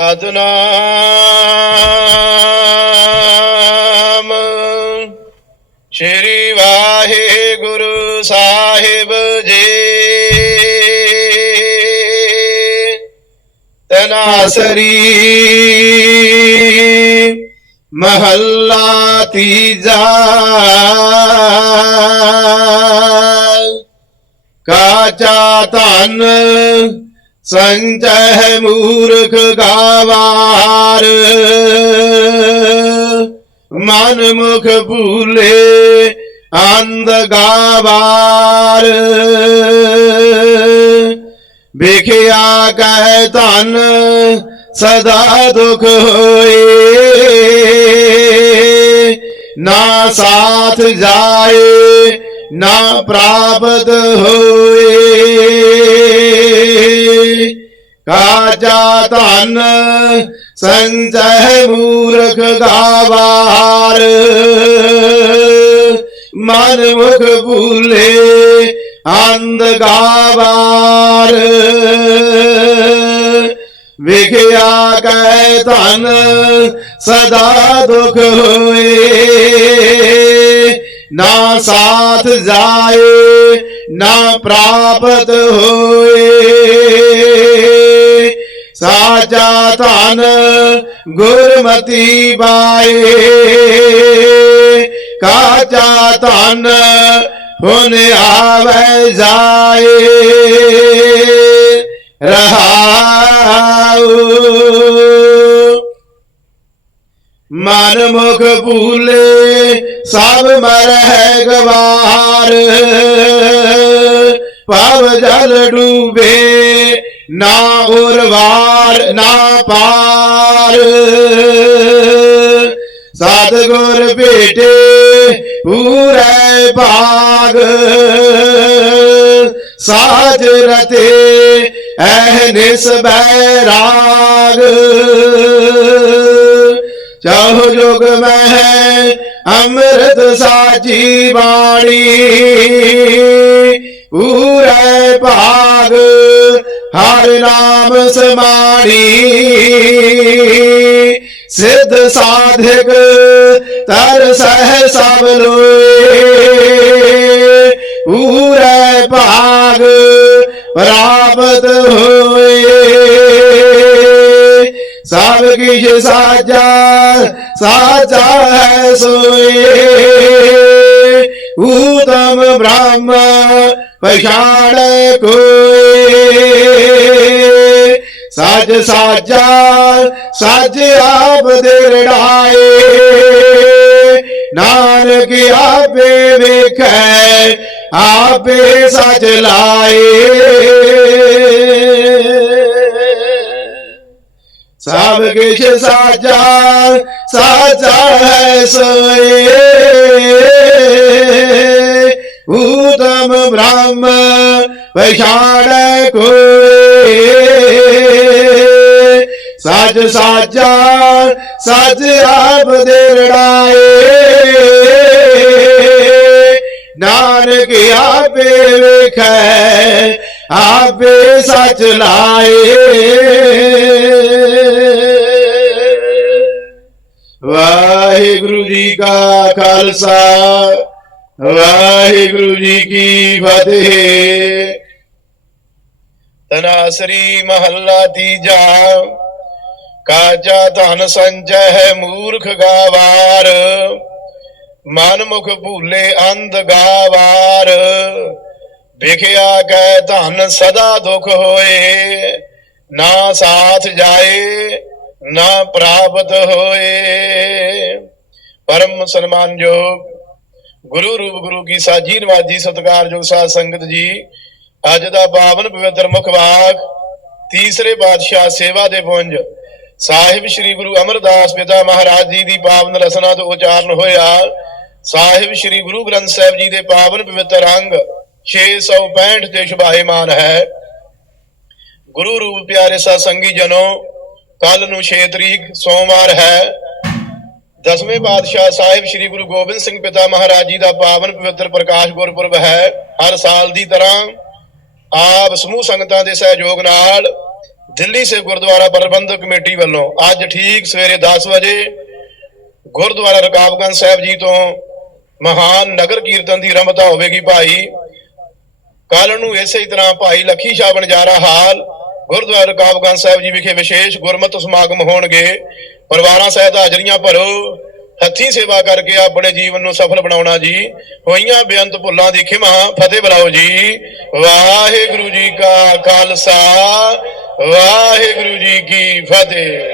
ਸਤਨਾਮ ਸ਼੍ਰੀ ਵਾਹਿਗੁਰੂ ਸਾਹਿਬ ਜੀ। ਤਨਾਸਰੀ ਮਹੱਲਾ ਤੀਜਾ। ਕਾਚਾ ਧਨ ਸੰਚੈ ਮੂਰਖ ਗਾਵਾਰ ਮਨ ਮੁਖ ਭੂਲੇ ਅੰਧ ਗਾਵਾਰ ਵੇਖਿਆ ਕਹਿ ਧਨ ਸਦਾ ਦੁਖ ਹੋਏ ਨਾ ਸਾਥ ਜਾਏ ਨਾ ਪ੍ਰਾਪਤ ਹੋਏ ਕਾਜਾ ਧਨ ਸੰਚੈ ਮੂਰਖ ਗਾਵਾਰ। ਮਨ ਮੁਖ ਭੂਲੇ ਅੰਧ ਗਾਵਾਰ। ਵਿਖਿਆ ਕੈ ਧਨ, ਸਦਾ ਦੁਖ ਹੋਏ। ਨਾ ਸਾਥ ਜਾਏ, ਨਾ ਪ੍ਰਾਪਤ ਹੋਏ। ਸਾਚਾ ਧਨ ਗੁਰਮਤੀ ਬਾਏ ਕਾਚਾ ਧਨ ਹੁਣ ਆਵੇ ਜਾਏ। ਰਹਾਉ। ਮਨ ਮੁਖ ਭੂਲੇ ਸਭ ਮਰਹਿ ਗਵਾਰ। ਪਵ ਜਲ ਡੂਬੇ ਨਾ ਉਰਵਾਰ ਨਾ ਪਾਰ। ਸਤਗੁਰ ਭੇਟੇ ਪੂਰੇ ਭਾਗ। ਸਾਜ ਰਤੇ ਐ ਨਿਸ ਬੈਰਾਗ ਚਾਹ ਜੋਗ ਮੈਂ ਅੰਮ੍ਰਿਤ ਸਾਚੀ ਬਾਣੀ। ਪੂਰੇ ਭਾਗ। ਹਰ ਨਾਮ ਸਮਾਣੀ। ਸਿੱਧ ਸਾਧਕ ਤਰ ਸਹਿ ਸਭ ਲੋਏ। ਪੂਰੇ ਭਾਗ ਪ੍ਰਾਪਤ ਹੋਏ। ਸਭ ਕਿਛ ਸਾਜਾ ਸਾਚਾ ਹੈ ਸੋਏ। ਊਤਮ ਬ੍ਰਹਮ ਪਛਾਣ ਕੋਏ ਸਜ ਸਾਜਾ ਸਜ ਆਪ ਦੇ ਰੜਾਏ ਨਾਨਕ ਆਪੇ ਵੇਖੈ ਆਪੇ ਸਜ ਲਾਏ ਸਭ ਕਿਛ ਸਾਜਾ ਸਾਚਾ ਹੈ ਸੋਏ ਊਤਮ ਬ੍ਰਹਮ ਪਛਾਣ ਕੋਏ ਸਜ ਸਾਜਾ ਸਜ ਆਪ ਦੇ ਰੜਾਏ ਨਾਨਕ ਆਪੇ ਵੇਖੈ ਆਪੇ ਸਚ ਲਾਏ ਵਾਹਿਗੁਰੂ ਜੀ ਕਾ ਖਾਲਸਾ ਵਾਹਿਗੁਰੂ ਜੀ ਕੀ ਫਤਿਹ। ਤਨਾਸਰੀ ਮਹੱਲਾ ਤੀਜਾ। ਕਾਜਾ ਧਨ ਸੰਜੈ ਹੈ ਮੂਰਖ ਗਾਵਾਰ। ਮਨ ਮੁਖ ਭੂਲੇ ਅੰਧ ਗਾਵਾਰ। ਵਿਖਿਆ ਕੈ ਧਨ ਸਦਾ ਦੁਖ ਹੋਏ। ਨਾ ਸਾਥ ਜਾਏ, ਨਾ ਪ੍ਰਾਪਤ ਹੋਏ। ਪਰਮ ਸਨਮਾਨਯੋਗ ਗੁਰੂ ਰੂਪ ਗੁਰੂ ਕੀ ਸਾਜੀ ਨਵਾਜੀ ਸਤਿਕਾਰਯੋਗ ਸਾਧ ਸੰਗਤ ਜੀ, ਅੱਜ ਦਾ ਪਾਵਨ ਪਵਿੱਤਰ ਮੁਖ ਵਾਕ ਤੀਸਰੇ ਪਾਤਸ਼ਾਹ ਸੇਵਾ ਦੇ ਪੁੰਜ, ਸਾਹਿਬ ਸ੍ਰੀ ਗੁਰੂ ਅਮਰਦਾਸ ਪਿਤਾ ਮਹਾਰਾਜ ਜੀ ਦੀ ਪਾਵਨ ਰਸਨਾ ਤੋਂ ਉਚਾਰਨ ਹੋਇਆ, ਸਾਹਿਬ ਸ੍ਰੀ ਗੁਰੂ ਗ੍ਰੰਥ ਸਾਹਿਬ ਜੀ ਦੇ ਪਾਵਨ ਪਵਿੱਤਰ ਅੰਗ 665 ਤੇ ਸ਼ੁਭਾਇਮਾਨ ਹੈ। ਗੁਰੂ ਰੂਪ ਪਿਆਰੇ ਸਾਧ ਸੰਗੀ ਜਨੋ ਕੱਲ ਨੂੰ 6 ਤਰੀਕ ਸੋਮਵਾਰ ਹੈ ਦਸਵੇਂ ਪਾਤਸ਼ਾਹ ਸਾਹਿਬ ਸ੍ਰੀ ਗੁਰੂ ਗੋਬਿੰਦ ਸਿੰਘ ਪਿਤਾ ਮਹਾਰਾਜ ਜੀ ਦਾ ਪਾਵਨ ਪਵਿੱਤਰ ਪ੍ਰਕਾਸ਼ ਗੁਰਪੁਰਬ ਹੈ। ਹਰ ਸਾਲ ਦੀ ਤਰ੍ਹਾਂ ਆਪ ਸਮੂਹ ਸੰਗਤਾਂ ਦੇ ਸਹਿਯੋਗ ਨਾਲ ਦਿੱਲੀ ਸੇ ਗੁਰਦੁਆਰਾ ਪ੍ਰਬੰਧਕ ਕਮੇਟੀ ਵੱਲੋਂ ਅੱਜ ਠੀਕ ਸਵੇਰੇ 10 ਵਜੇ ਗੁਰਦੁਆਰਾ ਰਕਾਬਗੰਜ ਸਾਹਿਬ ਜੀ ਤੋਂ ਮਹਾਨ ਨਗਰ ਕੀਰਤਨ ਦੀ ਰਮਤਾ ਹੋਵੇਗੀ ਭਾਈ। ਕੱਲ ਨੂੰ ਇਸੇ ਤਰ੍ਹਾਂ ਭਾਈ ਲੱਖੀ ਸ਼ਾਹ ਬਣਜਾਰਾ ਹਾਲ। ਗੁਰਦੁਆਰਾ ਰਕਾਬਗੰਜ ਸਾਹਿਬ ਜੀ ਵਿਖੇ ਵਿਸ਼ੇਸ਼ ਗੁਰਮਤਿ ਸਮਾਗਮ ਹੋਣਗੇ। ਪਰਿਵਾਰਾਂ ਸਹਿਤ ਹਾਜ਼ਰੀਆਂ ਭਰੋ। ਹੱਥੀਂ ਸੇਵਾ ਕਰਕੇ ਆਪਣੇ ਜੀਵਨ ਨੂੰ ਸਫਲ ਬਣਾਉਣਾ ਜੀ। ਹੋਈਆਂ ਬੇਅੰਤ ਭੁੱਲਾਂ ਦੀ ਖਿਮਾ, ਫਤਿਹ ਬੁਲਾਓ ਜੀ। ਵਾਹਿਗੁਰੂ ਜੀ ਕਾ ਖਾਲਸਾ, ਵਾਹਿਗੁਰੂ ਜੀ ਕੀ ਫਤਿਹ।